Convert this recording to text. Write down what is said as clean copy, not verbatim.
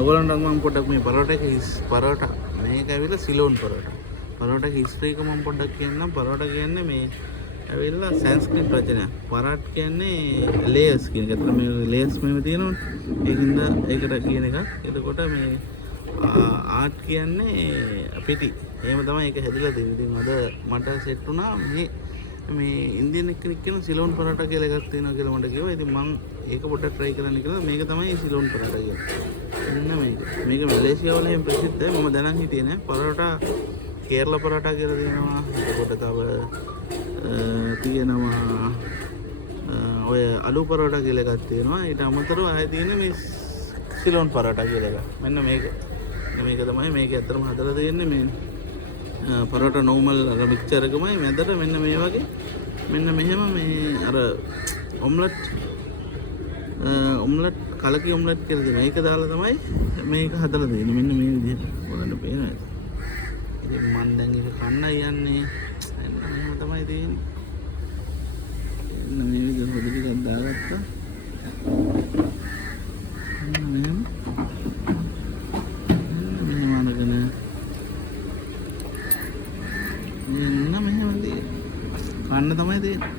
ඔයගොල්ලන්ට මම පොඩ්ඩක් මේ පරෝටා එක පරෝටා මේක ඇවිල්ලා සිලෝන් පරෝටා. පරෝටා හිස්ටරි එක මම පොඩ්ඩක් කියන්නම්. පරෝටා කියන්නේ මේ ඇවිල්ලා සංස්කෘත වචනයක්. පරාට් කියන්නේ ලේයර්ස් කියන එක. අතන මේ ලේයර්ස් මෙහෙම තියෙනවනේ. ඒකින්ද ඒකට කියන එකක්. එතකොට මේ ආර්ට් කියන්නේ පිටි. එහෙම තමයි ඒක හැදිලා තියෙන්නේ. ඉතින් අද මට සෙට් වුණා මේ ඉන්දියන් එක්කෙනෙක් කියන සිලෝන් පරෝටා කියලා එකක් තියෙනවා කියලා මට කිව්වා. ඉතින් මම ඒක පොඩ්ඩක් try කරන්න කියලා මේක තමයි සිලෝන් පරෝටා කියන්නේ. එන්න මේක. මේක මැලේසියාවල එහෙම ප්‍රසිද්ධයි. මම දැනන් හිටියේ නෑ. පරෝටා කේරළ පරෝටා කියලා තියෙනවා. එතකොට තව තියෙනවා ඔය අලු පරෝටා කියලා එකක් තියෙනවා. ඊට අමතරව ආයෙ තියෙන මේ සිලෝන් පරෝටා කියලා එකක්. මෙන්න මේක. මේක තමයි මේක ඇත්තටම හදලා තියෙන්නේ මේ පරෝටා නෝමල් අර මික්ස්චර් එකමයි මැදට මෙන්න මේ වගේ මෙන්න මෙහෙම මේ අර ඔම්ලට් කලකි ඔම්ලට් කියලා තියෙනවා. ඒක දාලා තමයි මේක හදලා දෙන්නේ. මෙන්න මේ විදිහට. ඔයාලට පේනවද? ඉතින් මම දැන් ඒක කන්නයි යන්නේ. මෙන්න මෙහෙම තමයි තියෙන්නේ. මෙන්න මේ විදිහට හොද ටිකක් දාගත්තා. මෙන්න මෙහෙම. මෙහෙම අරගෙන මෙන්න මෙහෙම තියෙන්නේ. කන්න තමයි තියෙන්නේ.